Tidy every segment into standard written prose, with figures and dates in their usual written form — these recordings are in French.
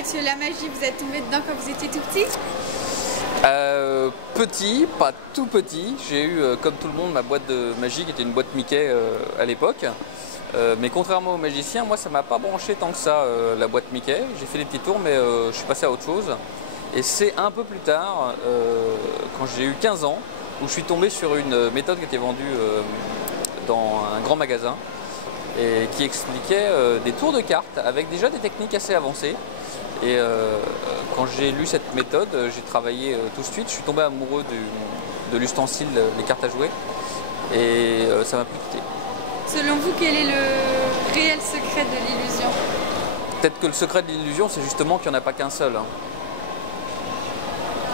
Mathieu, la magie, vous êtes tombé dedans quand vous étiez tout petit? Petit, pas tout petit. J'ai eu, comme tout le monde, ma boîte de magie qui était une boîte Mickey à l'époque. Mais contrairement aux magiciens, moi ça m'a pas branché tant que ça, la boîte Mickey. J'ai fait des petits tours, mais je suis passé à autre chose. Et c'est un peu plus tard, quand j'ai eu 15 ans, où je suis tombé sur une méthode qui était vendue dans un grand magasin et qui expliquait des tours de cartes avec déjà des techniques assez avancées. Et quand j'ai lu cette méthode, j'ai travaillé tout de suite. Je suis tombé amoureux de l'ustensile, des cartes à jouer, et ça m'a plus quitté. Selon vous, quel est le réel secret de l'illusion? Peut-être que le secret de l'illusion, c'est justement qu'il n'y en a pas qu'un seul.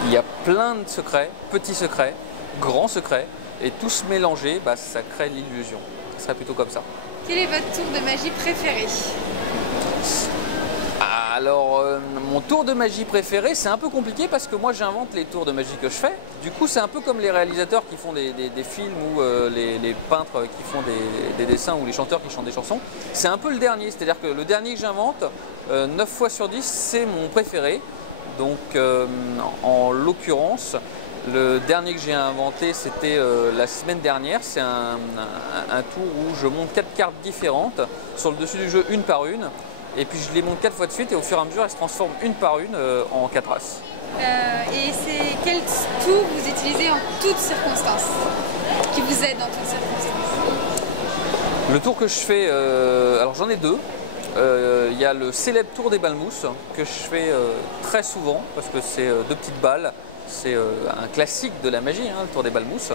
Il y a plein de secrets, petits secrets, grands secrets, et tous mélangés, ça crée l'illusion. Ce serait plutôt comme ça. Quel est votre tour de magie préféré? Alors, mon tour de magie préféré, c'est un peu compliqué parce que moi j'invente les tours de magie que je fais. Du coup, c'est un peu comme les réalisateurs qui font des films ou les peintres qui font des dessins ou les chanteurs qui chantent des chansons. C'est un peu le dernier, c'est-à-dire que le dernier que j'invente, 9 fois sur 10, c'est mon préféré. Donc, en l'occurrence, le dernier que j'ai inventé, c'était la semaine dernière. C'est un tour où je monte 4 cartes différentes sur le dessus du jeu, une par une. Et puis je les monte 4 fois de suite et au fur et à mesure, elles se transforment une par une en 4 races. Et c'est quel tour vous utilisez en toutes circonstances, qui vous aide dans toutes circonstances? Le tour que je fais, alors j'en ai deux. Il y a le célèbre tour des balles-mousses que je fais très souvent parce que c'est deux petites balles. C'est un classique de la magie, le tour des balles-mousses.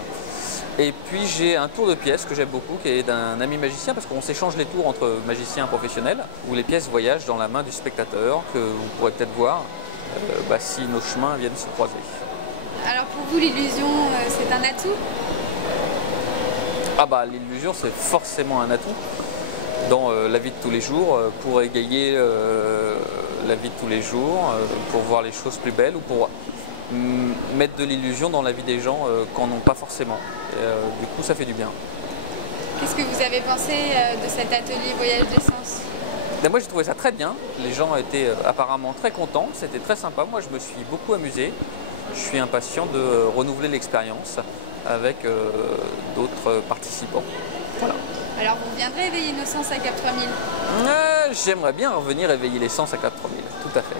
Et puis j'ai un tour de pièces que j'aime beaucoup, qui est d'un ami magicien, parce qu'on s'échange les tours entre magiciens professionnels, où les pièces voyagent dans la main du spectateur, que vous pourrez peut-être voir si nos chemins viennent se croiser. Alors pour vous, l'illusion, c'est un atout? L'illusion, c'est forcément un atout dans la vie de tous les jours, pour égayer la vie de tous les jours, pour voir les choses plus belles, ou pour mettre de l'illusion dans la vie des gens qu'en n'ont pas forcément. Et, du coup, ça fait du bien. Qu'est-ce que vous avez pensé de cet atelier Voyage des Sens? Moi, j'ai trouvé ça très bien. Les gens étaient apparemment très contents. C'était très sympa. Moi, je me suis beaucoup amusé. Je suis impatient de renouveler l'expérience avec d'autres participants. Voilà. Alors, vous viendrez éveiller nos sens à Cap 3000? J'aimerais bien revenir éveiller les sens à Cap 3000, tout à fait.